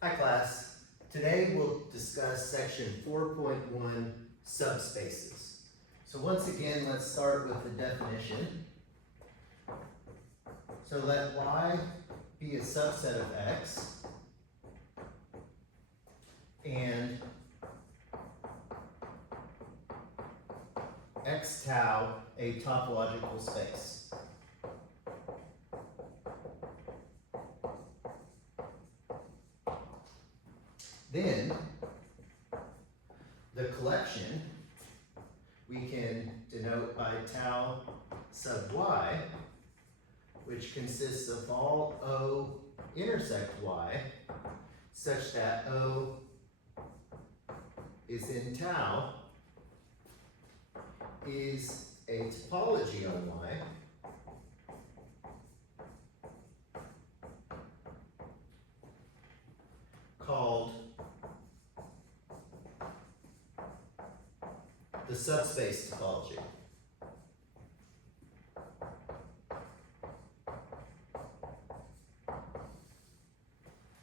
Hi class. Today we'll discuss section 4.1 subspaces. So once again, let's start with the definition. So let Y be a subset of X and X tau a topological space. Then, the collection we can denote by tau sub y, which consists of all O intersect y, such that O is in tau, is a topology on y called the subspace topology.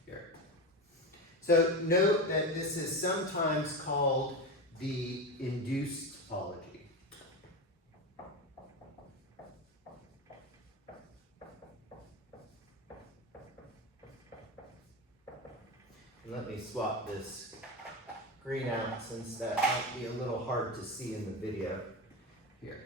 Here. So note that this is sometimes called the induced topology. And let me swap this green out since that might be a little hard to see in the video here.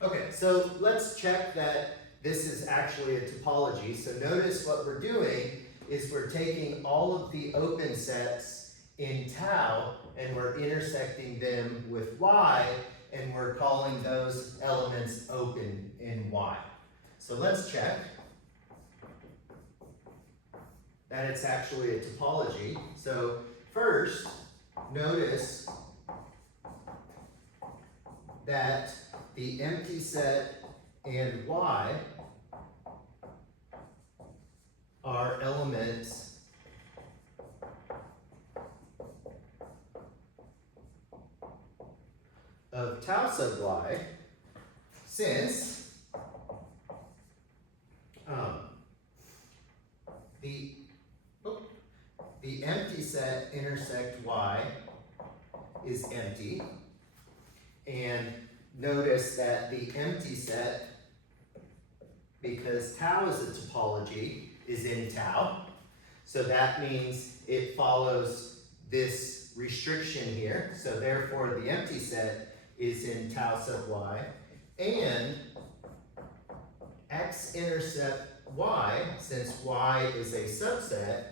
Okay, so let's check that this is actually a topology. So notice what we're doing is we're taking all of the open sets in tau and we're intersecting them with y, and we're calling those elements open in y. So let's check that it's actually a topology. So first, notice that the empty set and y are elements of tau sub y, since the empty set intersect y is empty, and notice that the empty set, because tau is a topology, is in tau. So that means it follows this restriction here. So therefore the empty set is in tau sub y, and x intercept y, since y is a subset,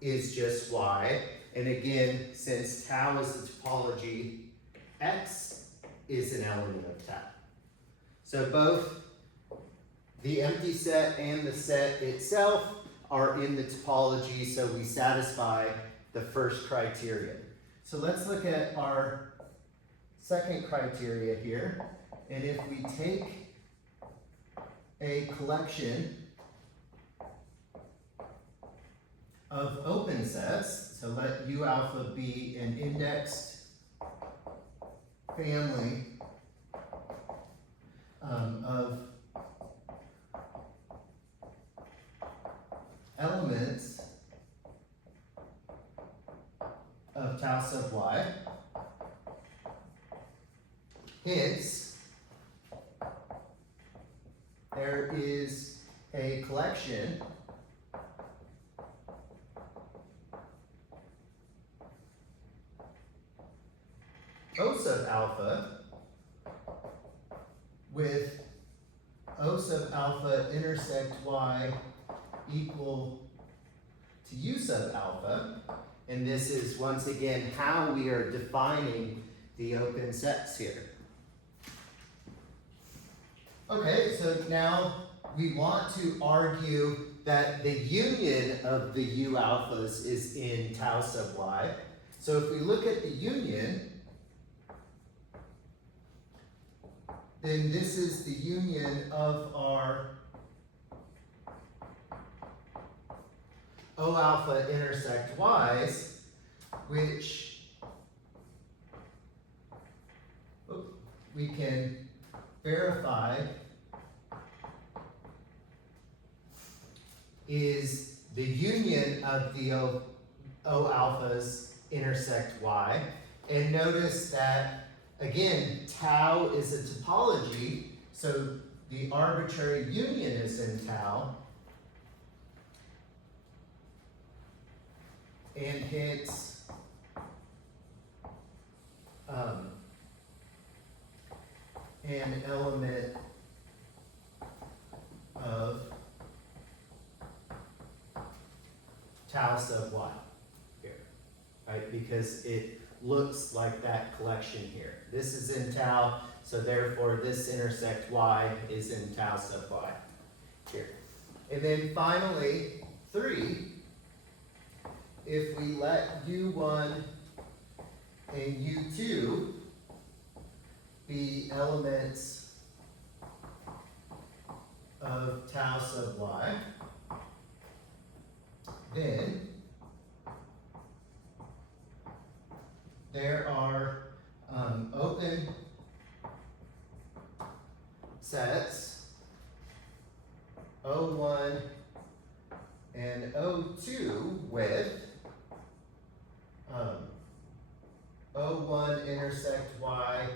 is just y. And again, since tau is a topology, x is an element of tau. So both the empty set and the set itself are in the topology, so we satisfy the first criterion. So let's look at our second criteria here. And if we take a collection of open sets, so let U alpha be an indexed family of elements of tau sub y. Hence, there is a collection O sub alpha with O sub alpha intersect y equal to U sub alpha. And this is once again how we are defining the open sets here. Okay, so now we want to argue that the union of the U alphas is in tau sub y. So if we look at the union, then this is the union of our O alpha intersect y's, which we can verify is the union of the O alphas intersect Y. And notice that, again, tau is a topology, so the arbitrary union is in tau. And hence, an element of tau sub Y here, right? Because it looks like that collection here. This is in tau, so therefore this intersect Y is in tau sub Y here. And then finally, 3, if we let U1 and U2 be elements of tau sub Y, then there are open sets O1 and O2 with O1 intersect Y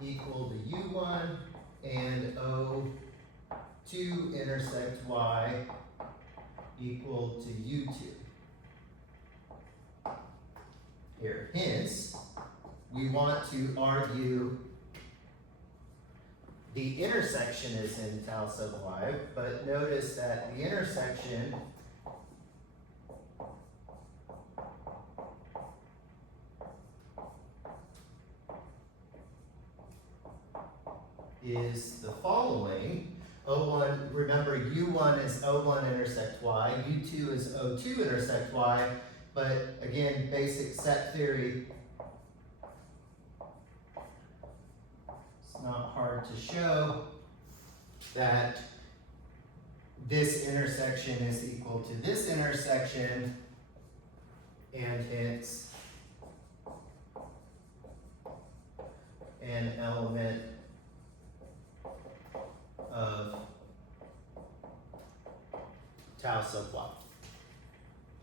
equal to U1 and O2 intersect Y equal to U2. Here, hence, we want to argue the intersection is in tau sub Y, but notice that the intersection is the following. O1, remember U1 is O1 intersect Y, U2 is O2 intersect Y, but again, basic set theory, it's not hard to show that this intersection is equal to this intersection, and hence an element of tau sub Y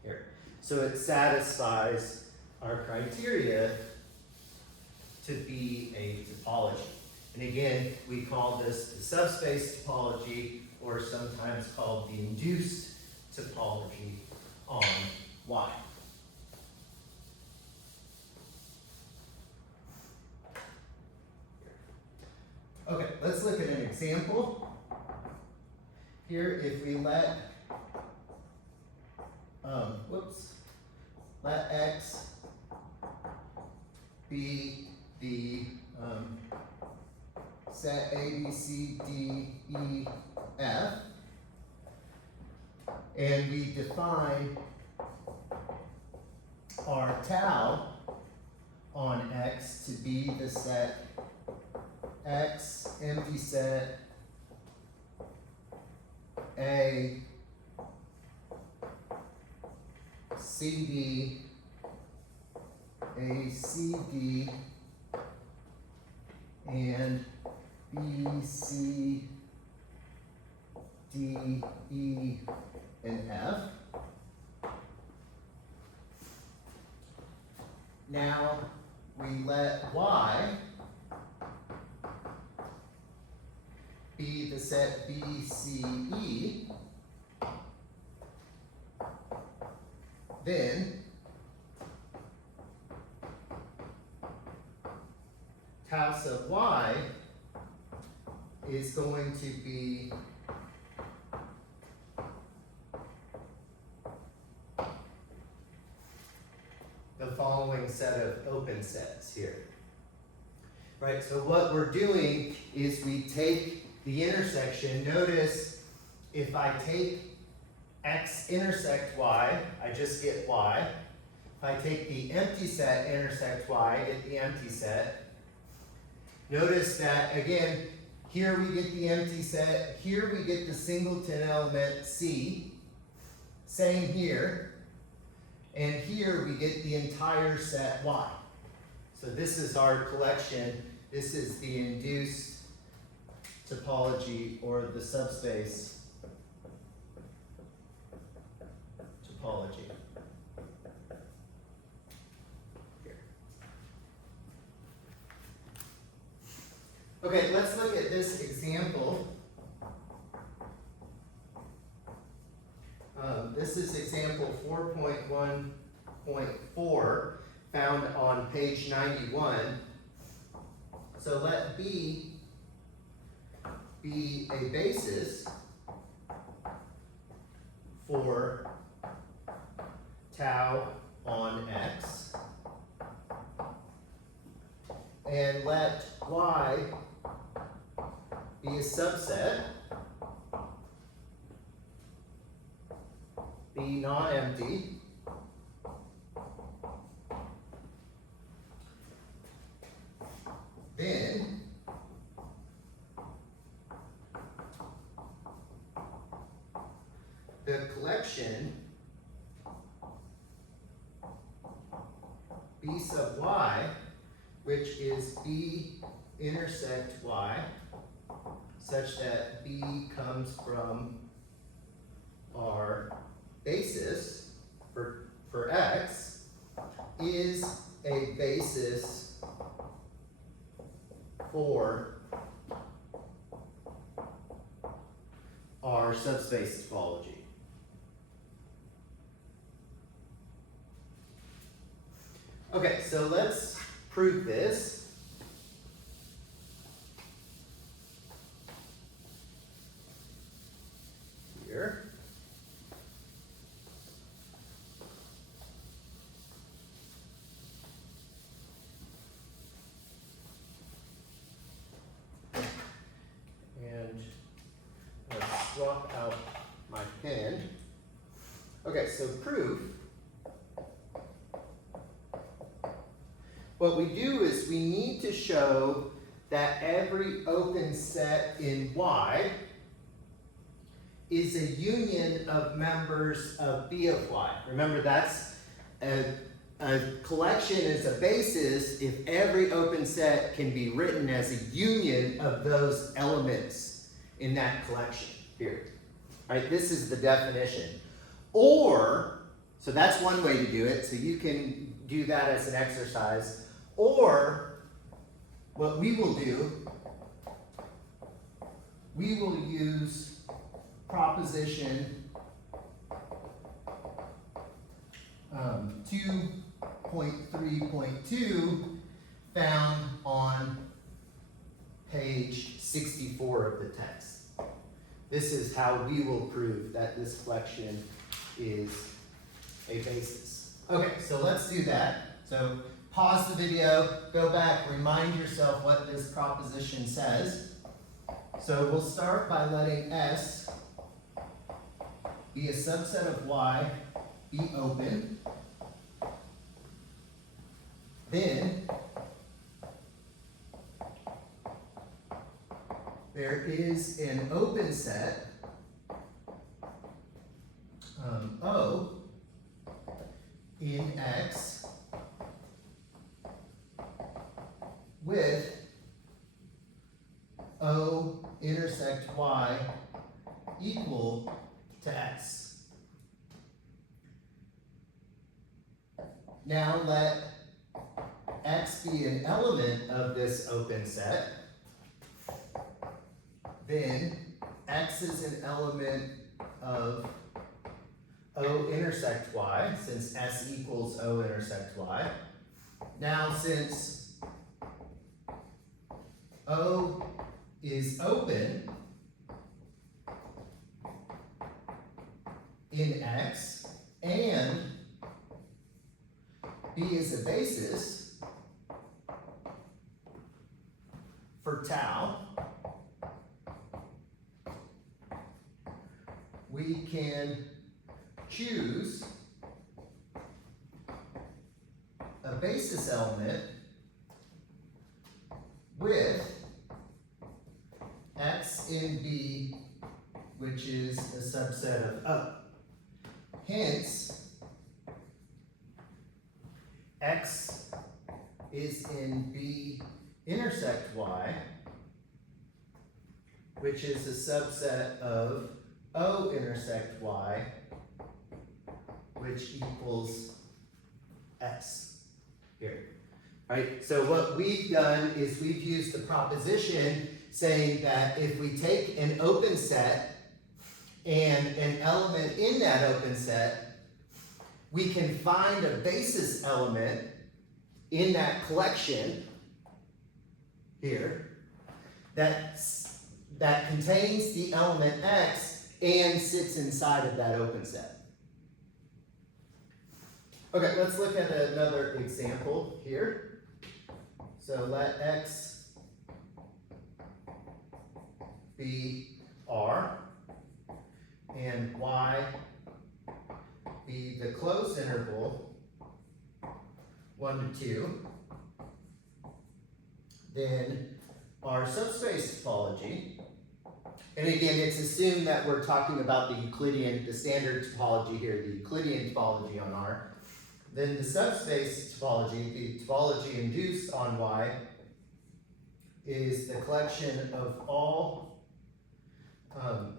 here. So it satisfies our criteria to be a topology. And again, we call this the subspace topology, or sometimes called the induced topology on Y. Okay, let's look at an example. Here, if we let, let X be the set A, B, C, D, E, F, and we define our tau on X to be the set X empty set A CD A CD and B C D E and F. Now we let Y be the set B, C, E, then tau sub Y is going to be the following set of open sets here. Right, so what we're doing is we take the intersection. Notice if I take X intersect Y, I just get Y. If I take the empty set intersect Y, I get the empty set. Notice that, again, here we get the empty set, here we get the singleton element C. Same here. And here we get the entire set Y. So this is our collection. This is the induced topology, or the subspace Okay, let's look at this example. This is example 4.1.4 found on page 91. So let B be a basis for tau on X, and let Y be a subset, be non-empty, then the collection B sub Y, which is B intersect Y, such that B comes from our basis for X, is a basis for our subspace topology. Okay, so let's prove this. Here. And let's swap out my pen. Okay, so proof. What we do is we need to show that every open set in Y is a union of members of B of Y. Remember, that's a collection is a basis if every open set can be written as a union of those elements in that collection here. All right, this is the definition. Or, so that's one way to do it, so you can do that as an exercise. Or, what we will do, we will use proposition 2.3.2 found on page 64 of the text. This is how we will prove that this collection is a basis. Okay, so let's do that. So pause the video, go back, remind yourself what this proposition says. So we'll start by letting S be a subset of Y, be open. Then there is an open set O in X with O intersect Y equal to S. Now let X be an element of this open set. Then X is an element of O intersect Y, since S equals O intersect Y. Now, since O is open in X and B is a basis for tau, we can choose a basis element with X in B, which is a subset of O. Hence, X is in B intersect Y, which is a subset of O intersect Y, which equals S here. right? So what we've done is we've used the proposition saying that if we take an open set and an element in that open set, we can find a basis element in that collection here that contains the element X and sits inside of that open set. Okay, let's look at another example here. So let X be R and Y be the closed interval 1 to 2. Then our subspace topology, and again, it's assumed that we're talking about the Euclidean, the standard topology here, the Euclidean topology on R. Then the subspace topology, the topology induced on Y, is the collection of all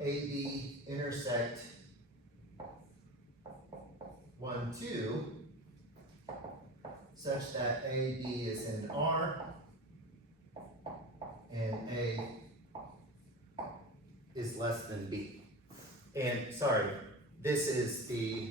AB intersect 1, 2, such that AB is in R and A is less than B. And sorry, this is the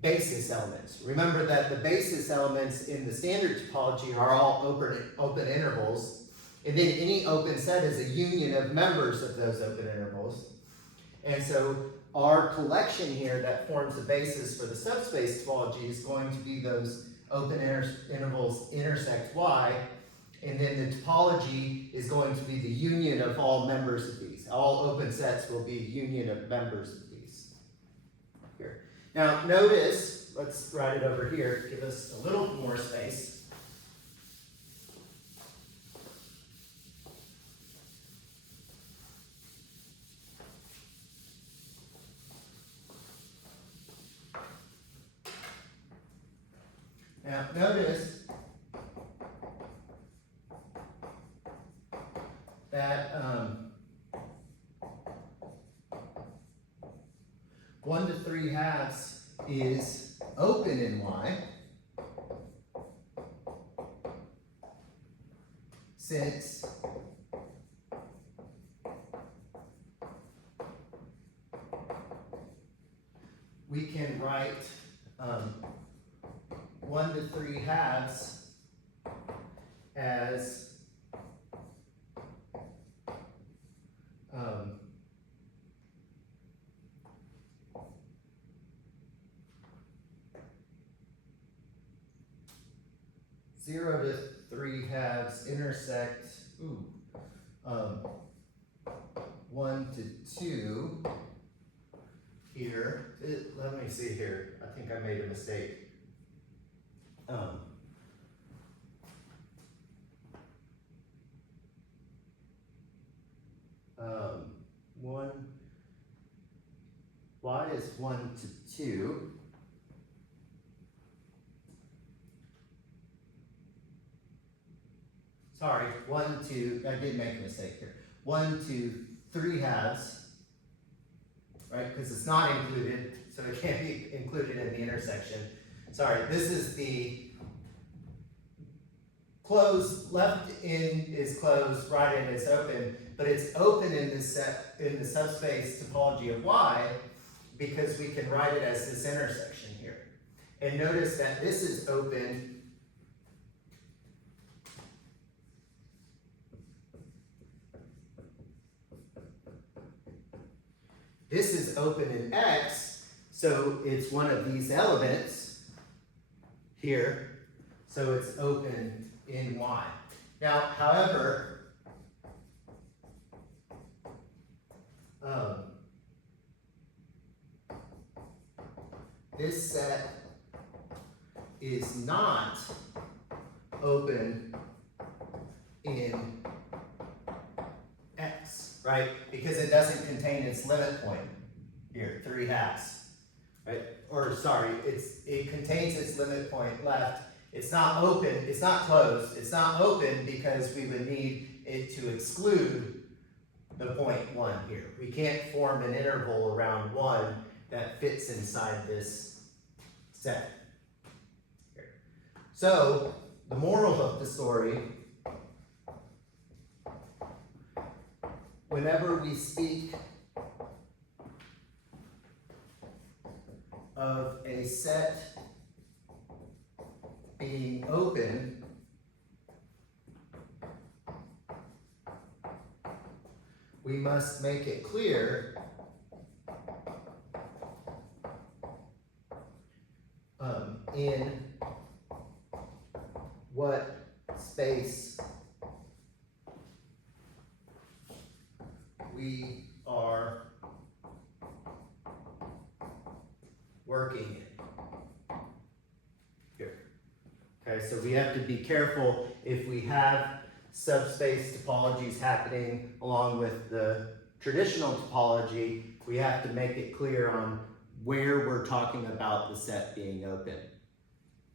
basis elements. Remember that the basis elements in the standard topology are all open intervals, and then any open set is a union of members of those open intervals. And so our collection here that forms the basis for the subspace topology is going to be those open intervals intersect Y, and then the topology is going to be the union of all members of these. All open sets will be a union of members of these. Here. Now notice, let's write it over here, give us a little more space. Now notice that 1 to 3 halves is open in Y, since we can write 1 to 3 halves as 0 to 3 halves intersect 1 to 2 here. Let me see here. I think I made a mistake. 1, Y is 1 to 2. Sorry, 1 to, I did make a mistake here. 1 to 3 halves, right? Because it's not included, so it can't be included in the intersection. Sorry, this is the closed, left in is closed, right in is open, but it's open in this set, in the subspace topology of Y, because we can write it as this intersection here. And notice that this is open this is open in X, so it's one of these elements here, so it's open in Y. Now, however, this set is not open in X, right? Because it doesn't contain its limit point here, 3 halves, right? Or sorry, it contains its limit point left. It's not open, it's not closed, it's not open because we would need it to exclude the point 1 here. We can't form an interval around 1 that fits inside this set. Here. So, the moral of the story, whenever we speak of a set being open, we must make it clear in what space we are working in. Here. Okay, so we have to be careful if we have subspace topologies happening along with the traditional topology, we have to make it clear on where we're talking about the set being open.